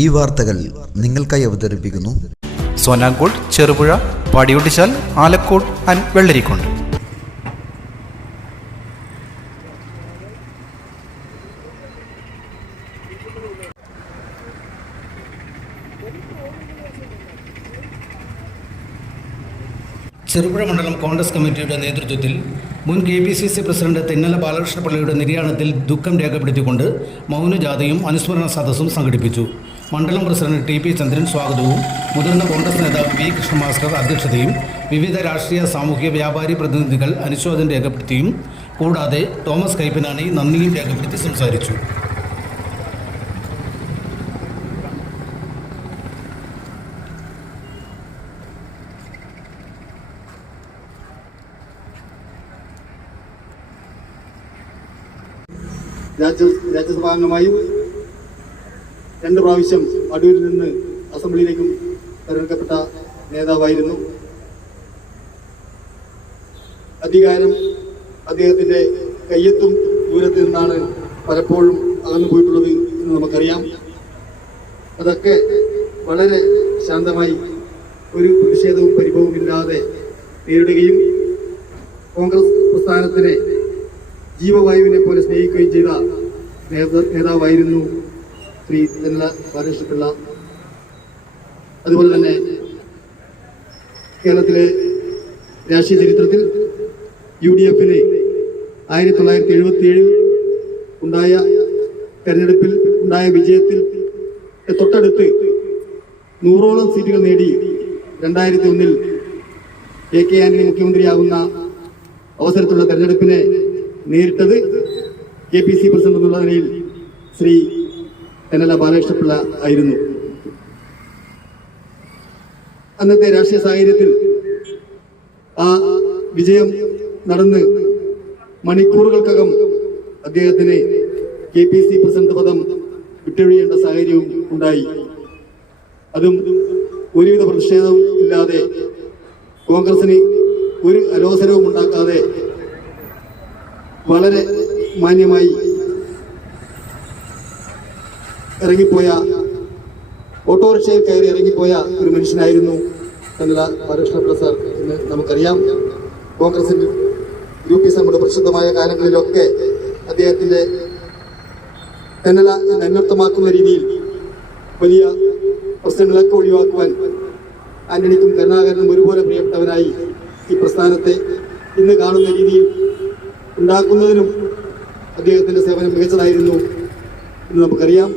ഈ വാർത്തകൾ നിങ്ങൾക്കായി അവതരിപ്പിക്കുന്നു സോനാങ്കോട്, ചെറുപുഴ, പാടിയൊട്ടിച്ചാൽ, ആലക്കോട് ആൻഡ് വെള്ളരിക്കുണ്ട്. ചെറുപുഴ മണ്ഡലം കോൺഗ്രസ് കമ്മിറ്റിയുടെ നേതൃത്വത്തിൽ മുൻ KPCC പ്രസിഡന്റ് തെന്നല ബാലകൃഷ്ണപിള്ളയുടെ നിര്യാണത്തിൽ ദുഃഖം രേഖപ്പെടുത്തിക്കൊണ്ട് മൗനജാഥയും അനുസ്മരണ സദസ്സും സംഘടിപ്പിച്ചു. മണ്ഡലം പ്രസിഡന്റ് TP ചന്ദ്രൻ സ്വാഗതവും മുതിർന്ന കോൺഗ്രസ് നേതാവ് V കൃഷ്ണ മാസ്റ്റർ അധ്യക്ഷതയും വിവിധ രാഷ്ട്രീയ, സാമൂഹ്യ, വ്യാപാരി പ്രതിനിധികൾ അനുശോചനം രേഖപ്പെടുത്തിയും കൂടാതെ തോമസ് കൈപ്പനാനി നന്ദിയും രേഖപ്പെടുത്തി സംസാരിച്ചു. രാജ്യസഭാംഗമായും 2 പ്രാവശ്യം അടൂരിൽ നിന്ന് അസംബ്ലിയിലേക്കും തെരഞ്ഞെടുക്കപ്പെട്ട നേതാവായിരുന്നു. അധികാരം അദ്ദേഹത്തിന്റെ കയ്യെത്തും ദൂരത്ത് നിന്നാണ് പലപ്പോഴും അകന്നു പോയിട്ടുള്ളത് എന്ന് നമുക്കറിയാം. അതൊക്കെ വളരെ ശാന്തമായി ഒരു പ്രതിഷേധവും പരിഭവവും ഇല്ലാതെ നേരിടുകയും കോൺഗ്രസ് പ്രസ്ഥാനത്തിനെ ജീവവായുവിനെ പോലെ സ്നേഹിക്കുകയും ചെയ്ത നേതാവായിരുന്നു ശ്രീ തെന്നല ബാലകൃഷ്ണപിള്ള. അതുപോലെ തന്നെ കേരളത്തിലെ രാഷ്ട്രീയ ചരിത്രത്തിൽ UDF-ന് 1977 ഉണ്ടായ തെരഞ്ഞെടുപ്പിൽ ഉണ്ടായ വിജയത്തിൽ തൊട്ടടുത്ത് 100ഓളം സീറ്റുകൾ നേടി 2001 AK ആന്റണി മുഖ്യമന്ത്രിയാകുന്ന അവസരത്തിലുള്ള തെരഞ്ഞെടുപ്പിനെ നേരിട്ടത് KPC പ്രസിഡന്റ് എന്നുള്ള നിലയിൽ ശ്രീ തെന്നല ബാലകൃഷ്ണപിള്ള ആയിരുന്നു. അന്നത്തെ രാഷ്ട്രീയ സാഹചര്യത്തിൽ ആ വിജയം നടന്ന് മണിക്കൂറുകൾക്കകം അദ്ദേഹത്തിന് KPC പ്രസിഡന്റ് പദം വിട്ടൊഴിയേണ്ട സാഹചര്യവും ഉണ്ടായി. അതും ഒരുവിധ പ്രതിഷേധവും ഇല്ലാതെ, കോൺഗ്രസിന് ഒരു അലോസരവും ഉണ്ടാക്കാതെ വളരെ മാന്യമായി ഇറങ്ങിപ്പോയ, ഓട്ടോറിക്ഷയിൽ കയറി ഇറങ്ങിപ്പോയ ഒരു മനുഷ്യനായിരുന്നു തെന്നല ബാലകൃഷ്ണപിള്ള സാർ എന്ന് നമുക്കറിയാം. കോൺഗ്രസിന്റെ ഗ്രൂപ്പിസങ്ങളുടെ പ്രസിദ്ധമായ കാലങ്ങളിലൊക്കെ അദ്ദേഹത്തിന്റെ തെന്നല എന്ന് അന്വർത്ഥമാക്കുന്ന രീതിയിൽ വലിയ പ്രശ്നങ്ങളൊക്കെ ഒഴിവാക്കുവാൻ ആന്റണിക്കും കരുണാകരനും ഒരുപോലെ പ്രിയപ്പെട്ടവനായി ഈ പ്രസ്ഥാനത്തെ ഇന്ന് കാണുന്ന രീതിയിൽ ഉണ്ടാക്കുന്നതിനും അദ്ദേഹത്തിന്റെ സേവനം മികച്ചതായിരുന്നു എന്ന് നമുക്കറിയാം.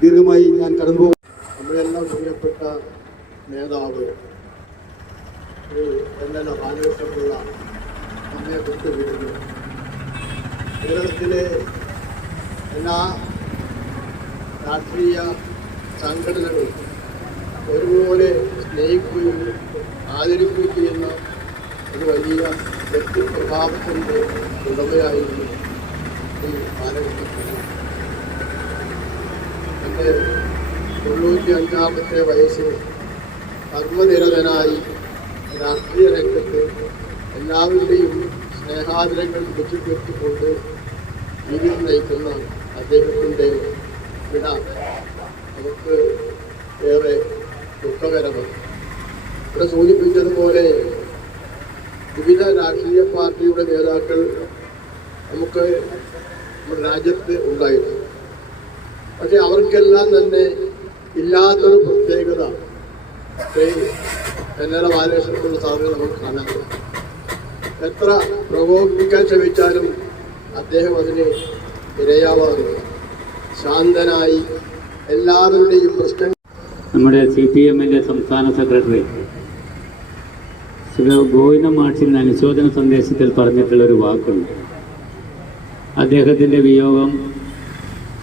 ദീർഘമായി ഞാൻ കടന്നുപോകും. നമ്മളെല്ലാം പ്രിയപ്പെട്ട നേതാവ് ശ്രീ തെന്നല ബാലകൃഷ്ണപിള്ള നമ്മെ വിട്ടുപിരിഞ്ഞു. കേരളത്തിലെ എല്ലാ രാഷ്ട്രീയ സംഘടനകളും ഒരുപോലെ സ്നേഹിക്കുകയും ആദരിക്കുകയും ചെയ്യുന്ന ഒരു വലിയ വ്യക്തിപ്രഭാവത്തിൻ്റെ ഉടമയായിരുന്നു ഈ ബാലകൃഷ്ണപിള്ള. എൻ്റെ 95-ാമത്തെ വയസ്സിൽ കർമ്മനിരതനായി രാഷ്ട്രീയ രംഗത്ത് എല്ലാവരുടെയും സ്നേഹാദരങ്ങൾ പിടിച്ചുപറ്റിക്കൊണ്ട് ജീവിതം നയിക്കുന്ന അദ്ദേഹത്തിൻ്റെ വിട നമുക്ക് ഏറെ ദുഃഖകരമാണ്. ഇവിടെ സൂചിപ്പിച്ചതുപോലെ വിവിധ രാഷ്ട്രീയ പാർട്ടിയുടെ നേതാക്കൾ നമുക്ക് നമ്മുടെ രാജ്യത്ത് ഉണ്ടായിരുന്നു. പക്ഷെ അവർക്കെല്ലാം തന്നെ ഇല്ലാത്തൊരു പ്രത്യേകത തെന്നല ബാലകൃഷ്ണപിള്ള സാറിനെ നമുക്ക് കാണാൻ കഴിയും. എത്ര പ്രകോപിപ്പിക്കാൻ ശ്രമിച്ചാലും അദ്ദേഹം അതിന് ഇരയാവാറില്ല. ശാന്തനായി എല്ലാവരുടെയും പ്രശ്നങ്ങൾ. നമ്മുടെ CPM-ന്റെ സംസ്ഥാന സെക്രട്ടറി ശ്രീ ഗോവിന്ദ മാഷിൻ്റെ അനുശോചന സന്ദേശത്തിൽ പറഞ്ഞിട്ടുള്ളൊരു വാക്കുണ്ട്. അദ്ദേഹത്തിൻ്റെ വിയോഗം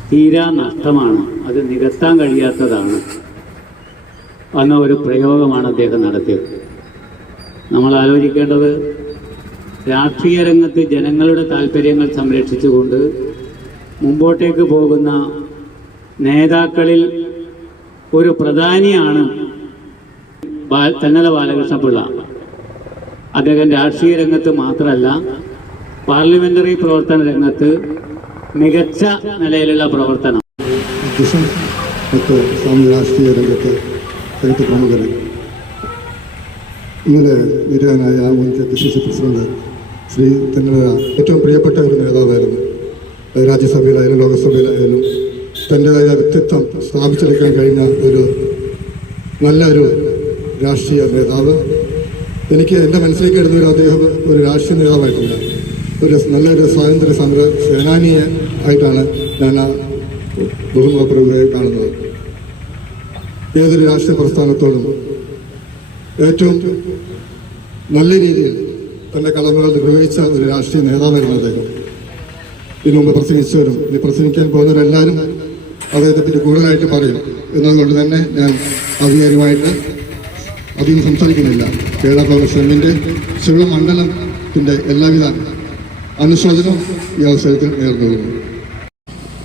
തീരാ നഷ്ടമാണ്, അത് നികത്താൻ കഴിയാത്തതാണ് എന്ന ഒരു പ്രയോഗമാണ് അദ്ദേഹം നടത്തിയത്. നമ്മൾ ആലോചിക്കേണ്ടത്, രാഷ്ട്രീയ രംഗത്ത് ജനങ്ങളുടെ താല്പര്യങ്ങൾ സംരക്ഷിച്ചുകൊണ്ട് മുമ്പോട്ടേക്ക് പോകുന്ന നേതാക്കളിൽ ഒരു പ്രധാനിയാണ് തെന്നല ബാലകൃഷ്ണപിള്ള. അദ്ദേഹം രാഷ്ട്രീയ രംഗത്ത് മാത്രമല്ല, പാർലമെന്ററി പ്രവർത്തന രംഗത്ത് മികച്ച നിലയിലുള്ള പ്രവർത്തനം. മറ്റ് രാഷ്ട്രീയ രംഗത്തെ കരുത്ത് പ്രമുഖർ, ഇന്നലെ നിര്യാതനായ മുൻ KPCC പ്രസിഡന്റ് ശ്രീ തെന്നല ഏറ്റവും പ്രിയപ്പെട്ട ഒരു നേതാവായിരുന്നു. രാജ്യസഭയിലായാലും ലോകസഭയിലായാലും തൻ്റെതായ വ്യക്തിത്വം സ്ഥാപിച്ചെടുക്കാൻ കഴിഞ്ഞ നല്ലൊരു രാഷ്ട്രീയ നേതാവ്. എനിക്ക് എൻ്റെ മനസ്സിലേക്ക് വരുന്ന അദ്ദേഹം ഒരു രാഷ്ട്രീയ നേതാവായിട്ടില്ല, നല്ലൊരു സ്വാതന്ത്ര്യ സമര സേനാനിയെ ആയിട്ടാണ് ഞാൻ ആ ബഹുമുഖപ്രഭുവെ കാണുന്നത്. ഏതൊരു രാഷ്ട്രീയ പ്രസ്ഥാനത്തോടും ഏറ്റവും നല്ല രീതിയിൽ തൻ്റെ കടമകൾ നിർവഹിച്ച ഒരു രാഷ്ട്രീയ നേതാവായിരുന്നു അദ്ദേഹം. ഇതിനു മുമ്പ് പ്രസംഗിച്ചവരും ഇനി പ്രസംഗിക്കാൻ പോകുന്നവരെല്ലാവരും അദ്ദേഹത്തെ പറ്റി കൂടുതലായിട്ട് പറയും. എന്നതുകൊണ്ട് തന്നെ ഞാൻ ആധികാരികമായിട്ട് അധികം സംസാരിക്കുന്നില്ല. കേരള കോൺഗ്രസ് എമ്മിൻ്റെ ശിവമണ്ഡലത്തിൻ്റെ എല്ലാവിധ അനുശോചനവും ഈ അവസരത്തിൽ നേർന്നുകൊള്ളുന്നു.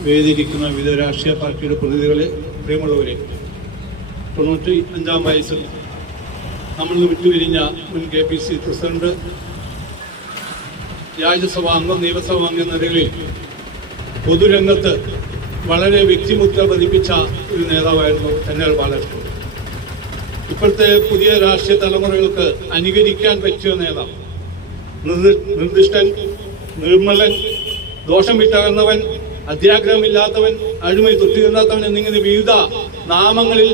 വേദിയിരിക്കുന്ന വിവിധ രാഷ്ട്രീയ പാർട്ടിയുടെ പ്രതിനിധികളെ, പ്രിയമുള്ളവരെ, 95-ാം വയസ്സിൽ നമ്മൾ വിട്ടുപിരിഞ്ഞ മുൻ KPCC പ്രസിഡന്റ്, രാജ്യസഭാ അംഗം, നിയമസഭാ അംഗം എന്ന നിലയിൽ പൊതുരംഗത്ത് വളരെ വ്യക്തിമുദ്ര പതിപ്പിച്ച ഒരു നേതാവായിരുന്നു തെന്നല ബാലകൃഷ്ണൻ. ഇപ്പോഴത്തെ പുതിയ രാഷ്ട്രീയ തലമുറകൾക്ക് അനുകരിക്കാൻ പറ്റിയ നേതാവ്. നിർദ്ദിഷ്ടൻ, നിർമ്മലൻ, ദോഷം വിട്ടകന്നവൻ, അത്യാഗ്രഹമില്ലാത്തവൻ, അഴിമതി തൊട്ടിരുന്നാത്തവൻ എന്നിങ്ങനെ വിവിധ നാമങ്ങളിൽ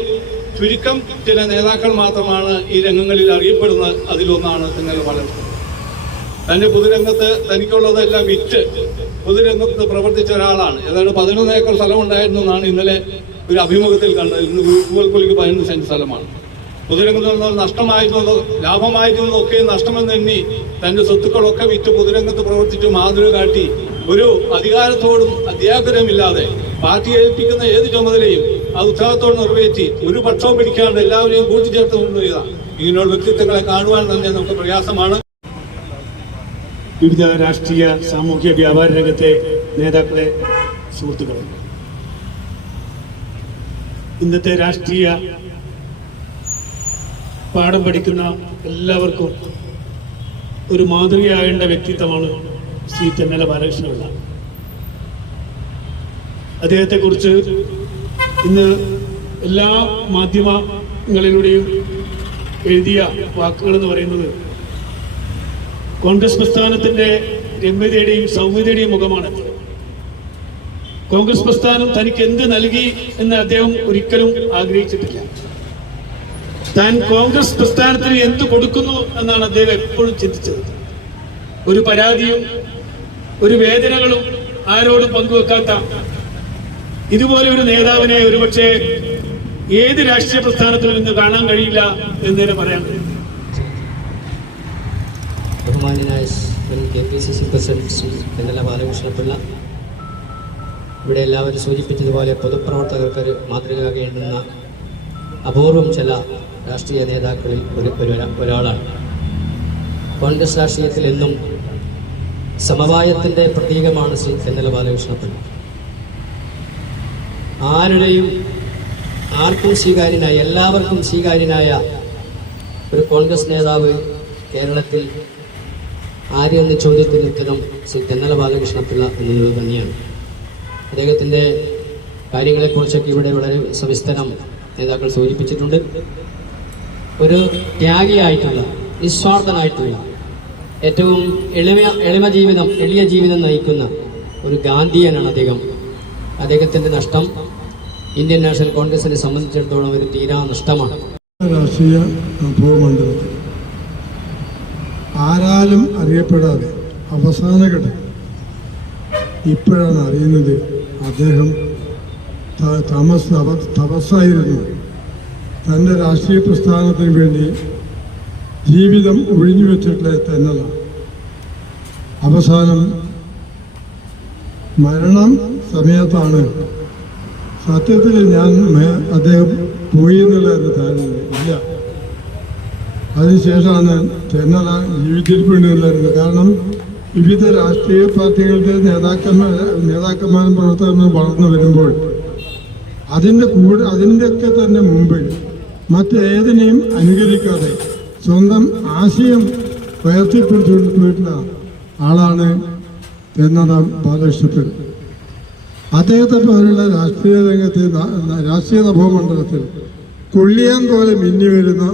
ചുരുക്കം ചില നേതാക്കൾ മാത്രമാണ് ഈ രംഗങ്ങളിൽ അറിയപ്പെടുന്നത്. അതിലൊന്നാണ് തെന്നല ബാലകൃഷ്ണൻ. തന്റെ പൊതുരംഗത്ത് തനിക്കുള്ളതെല്ലാം വിറ്റ് പൊതുരംഗത്ത് പ്രവർത്തിച്ച ഒരാളാണ്. ഏതാണ്ട് 11 ഏക്കർ സ്ഥലമുണ്ടായിരുന്നു എന്നാണ് ഇന്നലെ ഒരു അഭിമുഖത്തിൽ കണ്ടത്. ഇന്ന് കൂവൽക്കൊലിക്ക് 15 സെന്റ് സ്ഥലമാണ്. പൊതുരംഗത്ത് നിന്ന് നഷ്ടമായിരുന്നതോ ലാഭമായിരുന്നതോ ഒക്കെ നഷ്ടമെന്ന് എണ്ണി തന്റെ സ്വത്തുക്കളൊക്കെ വിറ്റ് പൊതുരംഗത്ത് പ്രവർത്തിച്ചു മാതൃക കാട്ടി ഒരു അധികാരത്തോടും അത്യാഗ്രഹമില്ലാതെ പാർട്ടി ഏൽപ്പിക്കുന്ന ഏത് ചുമതലയും അത് ഉത്സാഹത്തോട് നിറവേറ്റി ഒരു പക്ഷവും പിടിക്കാണ്ട് എല്ലാവരെയും കൂട്ടിച്ചേർത്ത് കൊണ്ടുവരിക. ഇങ്ങനെയുള്ള വ്യക്തിത്വങ്ങളെ കാണുവാൻ തന്നെ നമുക്ക് പ്രയാസമാണ്. വിവിധ രാഷ്ട്രീയ, സാമൂഹ്യ, വ്യാപാര രംഗത്തെ നേതാക്കളെ, സുഹൃത്തുക്കളെ, ഇന്നത്തെ രാഷ്ട്രീയ പാഠം പഠിക്കുന്ന എല്ലാവർക്കും ഒരു മാതൃകയാകേണ്ട വ്യക്തിത്വമാണ് ശ്രീ തെന്നല ബാലകൃഷ്ണപിള്ള. അദ്ദേഹത്തെക്കുറിച്ച് ഇന്ന് എല്ലാ മാധ്യമങ്ങളിലൂടെയും എഴുതിയ വാക്കുകളെന്ന് പറയുന്നത് കോൺഗ്രസ് പ്രസ്ഥാനത്തിന്റെ രമ്യതയുടെയും സൗമ്യതയുടെയും മുഖമാണ്. കോൺഗ്രസ് പ്രസ്ഥാനം തനിക്ക് എന്ത് നൽകി എന്ന് അദ്ദേഹം ഒരിക്കലും ആഗ്രഹിച്ചിട്ടില്ല. താൻ കോൺഗ്രസ് പ്രസ്ഥാനത്തിന് എന്ത് കൊടുക്കുന്നു എന്നാണ് അദ്ദേഹം എപ്പോഴും ചിന്തിച്ചത്. ഒരു പരാതിയും ഒരു വേദനകളും ആരോടും പങ്കുവെക്കാത്ത ഇതുപോലെ ഒരു നേതാവിനെ ഒരുപക്ഷെ ഏത് രാഷ്ട്രീയ പ്രസ്ഥാനത്തിലും ഇന്ന് കാണാൻ കഴിയില്ല എന്ന് തന്നെ പറയാൻ കഴിയും. ബഹുമാന്യനായ മുൻ KPCC പ്രസിഡന്റ് ശ്രീ തെന്നല ബാലകൃഷ്ണപിള്ള, ഇവിടെ എല്ലാവരും സൂചിപ്പിച്ചതുപോലെ പൊതുപ്രവർത്തകർക്ക് മാതൃകയാകേണ്ടുന്ന അപൂർവം ചില രാഷ്ട്രീയ നേതാക്കളിൽ ഒരാളാണ്. കോൺഗ്രസ് രാഷ്ട്രീയത്തിൽ എന്നും സമവായത്തിൻ്റെ പ്രതീകമാണ് ശ്രീ തെന്നല ബാലകൃഷ്ണപിള്ള. ആർക്കും സ്വീകാര്യനായ, എല്ലാവർക്കും സ്വീകാര്യനായ ഒരു കോൺഗ്രസ് നേതാവ് കേരളത്തിൽ ആരെന്ന ചോദ്യത്തിന് ഉത്തരം ശ്രീ തെന്നല ബാലകൃഷ്ണപിള്ള എന്നുള്ളത് തന്നെയാണ്. അദ്ദേഹത്തിൻ്റെ കാര്യങ്ങളെക്കുറിച്ചൊക്കെ ഇവിടെ വളരെ സവിസ്തരം നേതാക്കൾ സൂചിപ്പിച്ചിട്ടുണ്ട്. ഒരു ത്യാഗിയായിട്ടുള്ള, നിസ്വാർത്ഥനായിട്ടുള്ള, ഏറ്റവും എളിയ ജീവിതം നയിക്കുന്ന ഒരു ഗാന്ധിയനാണ് അദ്ദേഹം. അദ്ദേഹത്തിൻ്റെ നഷ്ടം ഇന്ത്യൻ നാഷണൽ കോൺഗ്രസിനെ സംബന്ധിച്ചിടത്തോളം ഒരു തീരാ നഷ്ടമാണ്. രാഷ്ട്രീയ ഭൂമണ്ഡലത്തിൽ ആരാലും അറിയപ്പെടാതെ അവസാന ഘട്ടം ഇപ്പോഴാണ് അറിയുന്നത് അദ്ദേഹം തപസ്സായിരുന്നു. തൻ്റെ രാഷ്ട്രീയ പ്രസ്ഥാനത്തിന് വേണ്ടി ജീവിതം ഒഴിഞ്ഞു വെച്ചിട്ടുള്ള തെന്നല അവസാനം മരണം സമയത്താണ് സത്യത്തിൽ അദ്ദേഹം പോയി എന്നുള്ള ധാരണ ഇല്ല. അതിനുശേഷമാണ് തെന്നല ജീവിച്ചിരിപ്പുണ്ടായിരുന്നത്. കാരണം വിവിധ രാഷ്ട്രീയ പാർട്ടികളുടെ നേതാക്കന്മാരും പ്രവർത്തകരും വളർന്നു വരുമ്പോൾ അതിൻ്റെയൊക്കെ തന്നെ മുമ്പ് മറ്റേതിനെയും അനുകരിക്കാതെ സ്വന്തം ആശയം ഉയർത്തിപ്പിടിച്ചുകൊണ്ട് പോയിട്ടുള്ള ആളാണ് തെന്നല ബാലകൃഷ്ണപിള്ള. അദ്ദേഹത്തെ പോലുള്ള രാഷ്ട്രീയ രംഗത്തെ രാഷ്ട്രീയ നഭോമണ്ഡലത്തിൽ കൊള്ളിയാൻ പോലെ മിന്നി വരുന്ന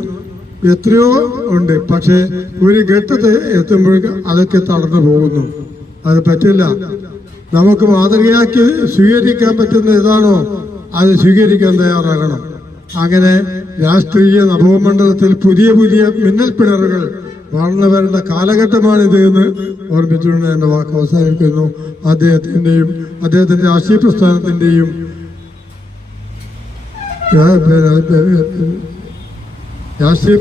എത്രയോ ഉണ്ട്. പക്ഷേ ഒരു ഘട്ടത്തിൽ എത്തുമ്പോഴേക്കും അതൊക്കെ തടഞ്ഞു പോകുന്നു. അത് പറ്റില്ല. നമുക്ക് മാതൃകയാക്കി സ്വീകരിക്കാൻ പറ്റുന്ന ഏതാണോ അത് സ്വീകരിക്കാൻ തയ്യാറാകണം. അങ്ങനെ രാഷ്ട്രീയ നഭോമണ്ഡലത്തിൽ പുതിയ പുതിയ മിന്നൽ പിണറുകൾ വളർന്നു വരേണ്ട കാലഘട്ടമാണിത് എന്ന് ഓർമ്മിച്ചുകൊണ്ട് എൻ്റെ വാക്ക് അവസാനിക്കുന്നു. അദ്ദേഹത്തിന്റെ രാഷ്ട്രീയ പ്രസ്ഥാനത്തിന്റെയും രാഷ്ട്രീയ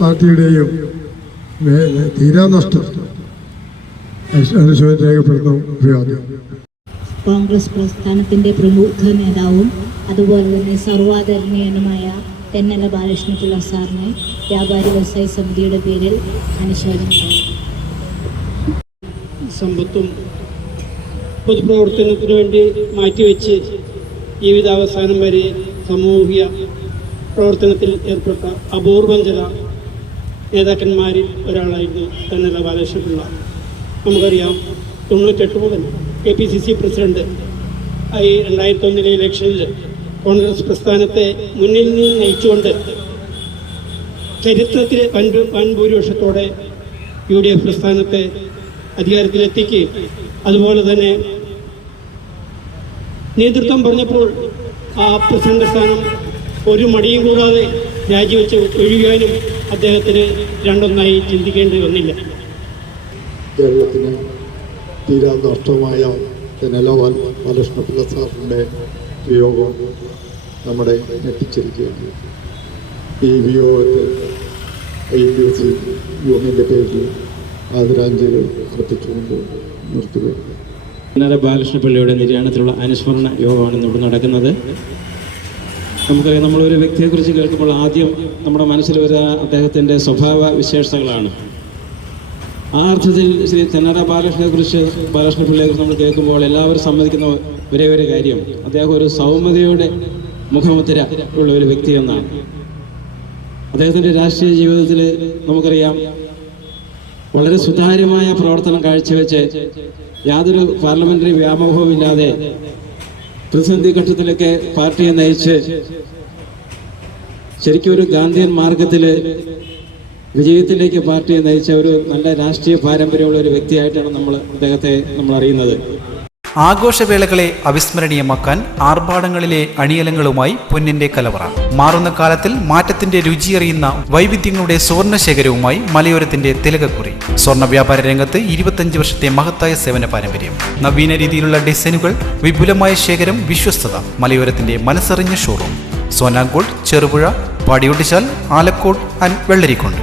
പാർട്ടിയുടെയും തീരാനഷ്ടം അനുശോചനം രേഖപ്പെടുത്തുന്നു. കോൺഗ്രസ് പ്രസ്ഥാനത്തിന്റെ പ്രമുഖ നേതാവും അതുപോലെ തന്നെ സർവാദരണീയനുമായ തെന്നല ബാലകൃഷ്ണപിള്ള സാറിനെ വ്യാപാരി വ്യവസായ സമിതിയുടെ പേരിൽ അനുശോചനം ചെയ്യും. സമ്പത്തും പൊതുപ്രവർത്തനത്തിനു വേണ്ടി മാറ്റിവെച്ച് ജീവിതാവസാനം വരെ സാമൂഹിക പ്രവർത്തനത്തിൽ ഏർപ്പെട്ട അപൂർവം ചില നേതാക്കന്മാരിൽ ഒരാളായിരുന്നു തെന്നല ബാലകൃഷ്ണപിള്ള. നമുക്കറിയാം 98 മുതൽ KPCC പ്രസിഡന്റ് ആയി 2001 ഇലക്ഷനിൽ കോൺഗ്രസ് പ്രസ്ഥാനത്തെ മുന്നിൽ നിന്ന് നയിച്ചുകൊണ്ട് ചരിത്രത്തിൽ വൻ ഭൂരിപക്ഷത്തോടെ UDF പ്രസ്ഥാനത്തെ അധികാരത്തിലെത്തിക്കുകയും അതുപോലെ തന്നെ നേതൃത്വം പറഞ്ഞപ്പോൾ ആ പ്രസിഡന്റ് സ്ഥാനം ഒരു മടിയും കൂടാതെ രാജിവെച്ച് ഒഴിയാനും അദ്ദേഹത്തിന് രണ്ടൊന്നായി ചിന്തിക്കേണ്ടി വന്നില്ല. കേരളത്തിന് തീരാ നഷ്ടമായ തെന്നല ബാലകൃഷ്ണപിള്ള സാറിൻ്റെ വിയോഗം നമ്മുടെ ഞെട്ടിച്ചിരിക്കുകയാണ്. ഈ വിയോഗത്തിൽ IPC യൂണിയൻ്റെ പേരിൽ ആദരാഞ്ജലി അർപ്പിച്ചുകൊണ്ട് നിർത്തുകയാണ്. തെന്നല ബാലകൃഷ്ണപിള്ളയുടെ നിര്യാണത്തിലുള്ള അനുസ്മരണ യോഗമാണ് ഇവിടെ നടക്കുന്നത്. നമുക്കറിയാം, നമ്മളൊരു വ്യക്തിയെക്കുറിച്ച് കേൾക്കുമ്പോൾ ആദ്യം നമ്മുടെ മനസ്സിൽ വരുന്ന അദ്ദേഹത്തിൻ്റെ സ്വഭാവ വിശേഷതകളാണ്. ആ അർത്ഥത്തിൽ ശ്രീ തെന്നല ബാലകൃഷ്ണപിള്ളയെക്കുറിച്ച് നമ്മൾ കേൾക്കുമ്പോൾ എല്ലാവരും സമ്മതിക്കുന്ന ഒരേ ഒരു കാര്യം, അദ്ദേഹം ഒരു സൗമ്യതയുടെ മുഖമുദ്ര ഉള്ള ഒരു വ്യക്തി എന്നാണ്. അദ്ദേഹത്തിൻ്റെ രാഷ്ട്രീയ ജീവിതത്തിൽ നമുക്കറിയാം വളരെ സുതാര്യമായ പ്രവർത്തനം കാഴ്ചവെച്ച് യാതൊരു പാർലമെന്ററി വ്യാമോഹവുമില്ലാതെ പ്രതിസന്ധി ഘട്ടത്തിലൊക്കെ പാർട്ടിയെ നയിച്ച് ശരിക്കും ഒരു ഗാന്ധിയൻ മാർഗത്തിൽ വിജയത്തിലേക്ക് പാർട്ടിയെ നയിച്ച ഒരു നല്ല രാഷ്ട്രീയ പാരമ്പര്യമുള്ള ഒരു വ്യക്തിയായിട്ടാണ് അദ്ദേഹത്തെ നമ്മൾ അറിയുന്നത്. ആഘോഷവേളകളെ അവിസ്മരണീയമാക്കാൻ ആർഭാടങ്ങളിലെ അണിയലങ്ങളുമായി പൊന്നിന്റെ കലവറ. മാറുന്ന കാലത്തിൽ മാറ്റത്തിന്റെ രുചിയറിയുന്ന വൈവിധ്യങ്ങളുടെ സ്വർണ്ണശേഖരവുമായി മലയോരത്തിന്റെ തിലകക്കുറി. സ്വർണ്ണ വ്യാപാര രംഗത്ത് 25 വർഷത്തെ മഹത്തായ സേവന പാരമ്പര്യം. നവീന രീതിയിലുള്ള ഡിസൈനുകൾ, വിപുലമായ ശേഖരം, വിശ്വസ്തത. മലയോരത്തിന്റെ മനസ്സറിഞ്ഞ ഷോറൂം. സോനാങ്കോട്, ചെറുപുഴ, പാടിയൊട്ടിച്ചാൽ, ആലക്കോട് ആൻഡ് വെള്ളരിക്കുണ്ട്.